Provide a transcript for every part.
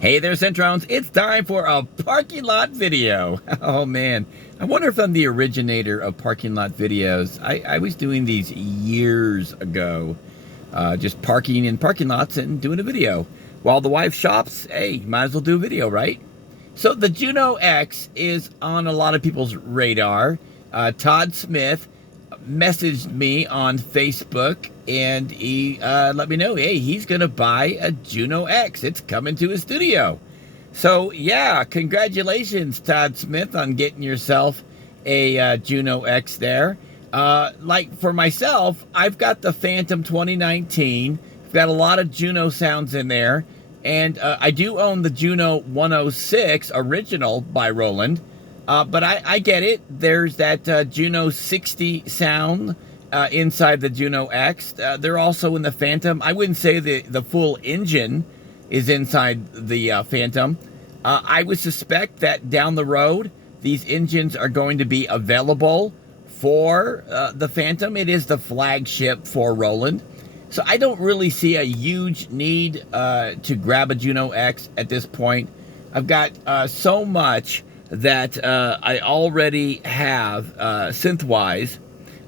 Hey there, Centrons. It's time for a parking lot video. Oh, man. I wonder if I'm the originator of parking lot videos. I was doing these years ago, just parking in parking lots and doing a video. While the wife shops, hey, might as well do a video, right? So the Juno X is on a lot of people's radar. Todd Smith messaged me on Facebook and he let me know, hey, he's going to buy a Juno X. It's coming to his studio. So, yeah, congratulations, Todd Smith, on getting yourself a Juno X there. Like for myself, I've got the Phantom 2019. I've got a lot of Juno sounds in there. And I do own the JUNO-106 original by Roland. But I get it. There's that JUNO-60 sound inside the Juno X. They're also in the Phantom. I wouldn't say the full engine is inside the Phantom. I would suspect that down the road, these engines are going to be available for the Phantom. It is the flagship for Roland. So I don't really see a huge need to grab a Juno X at this point. I've got so much that I already have synth-wise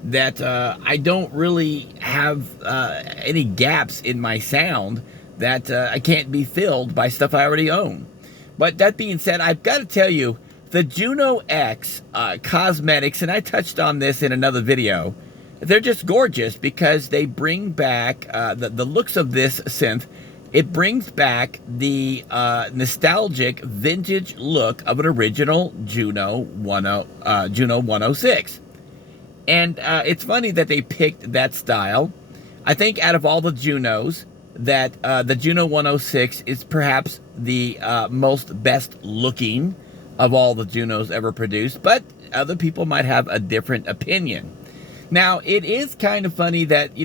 that I don't really have any gaps in my sound that I can't be filled by stuff I already own. But that being said, I've got to tell you, the Juno X cosmetics, and I touched on this in another video, they're just gorgeous because they bring back the looks of this synth. It brings back the nostalgic vintage look of an original Juno 106. And it's funny that they picked that style. I think out of all the Junos, that the Juno 106 is perhaps the most best looking of all the Junos ever produced, but other people might have a different opinion. Now, it is kind of funny that,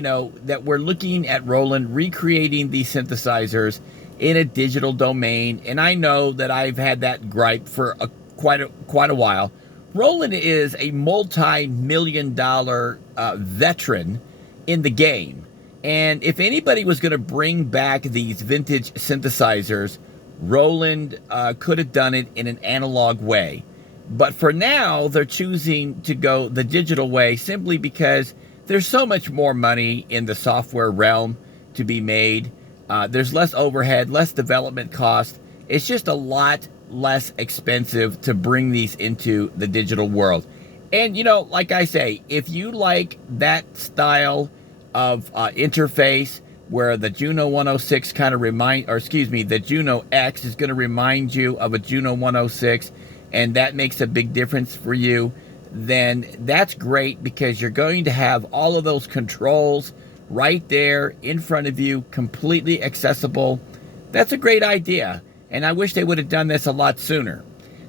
that we're looking at Roland recreating these synthesizers in a digital domain, and I know that I've had that gripe for quite a while. Roland is a multi-million-dollar veteran in the game, and if anybody was going to bring back these vintage synthesizers, Roland could have done it in an analog way. But for now, they're choosing to go the digital way simply because there's so much more money in the software realm to be made. There's less overhead, less development cost. It's just a lot less expensive to bring these into the digital world. And, like I say, if you like that style of interface where the Juno 106 kind of the Juno X is going to remind you of a Juno 106, and that makes a big difference for you, then that's great because you're going to have all of those controls right there in front of you, completely accessible. That's a great idea, and I wish they would have done this a lot sooner.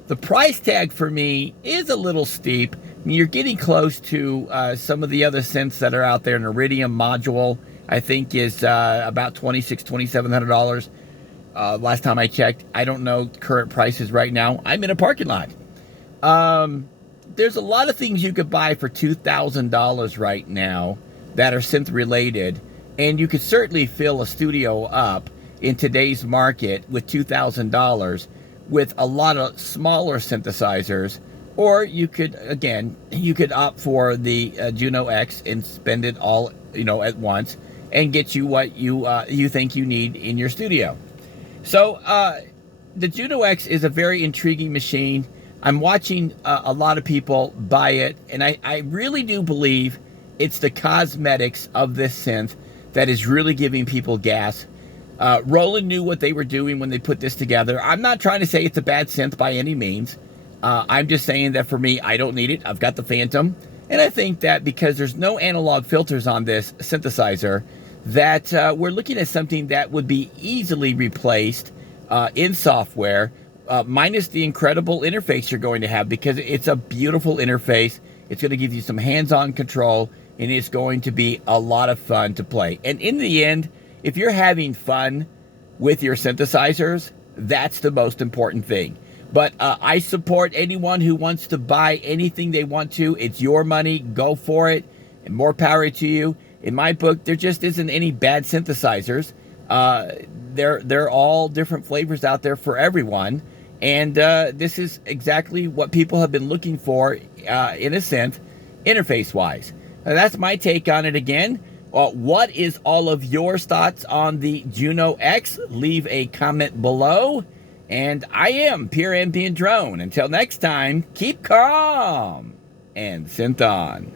The price tag for me is a little steep. I mean, you're getting close to some of the other synths that are out there. An Iridium module, I think, is about $2,700. Last time I checked. I don't know current prices right now. I'm in a parking lot. There's a lot of things you could buy for $2,000 right now that are synth related, and you could certainly fill a studio up in today's market with $2,000 with a lot of smaller synthesizers. Or you could opt for the Juno X and spend it all at once and get you what you think you need in your studio. So, the Juno X is a very intriguing machine. I'm watching a lot of people buy it, and I really do believe it's the cosmetics of this synth that is really giving people gas. Roland knew what they were doing when they put this together. I'm not trying to say it's a bad synth by any means. I'm just saying that for me, I don't need it. I've got the Phantom, and I think that because there's no analog filters on this synthesizer, that we're looking at something that would be easily replaced in software, minus the incredible interface you're going to have, because it's a beautiful interface. It's going to give you some hands-on control, and it's going to be a lot of fun to play. And in the end, if you're having fun with your synthesizers, that's the most important thing. But I support anyone who wants to buy anything they want to. It's your money. Go for it, and more power to you. In my book, there just isn't any bad synthesizers. They're all different flavors out there for everyone, and this is exactly what people have been looking for in a synth, interface-wise. That's my take on it again. What is all of your thoughts on the Juno X? Leave a comment below. And I am Pure Ambient Drone. Until next time, keep calm and synth on.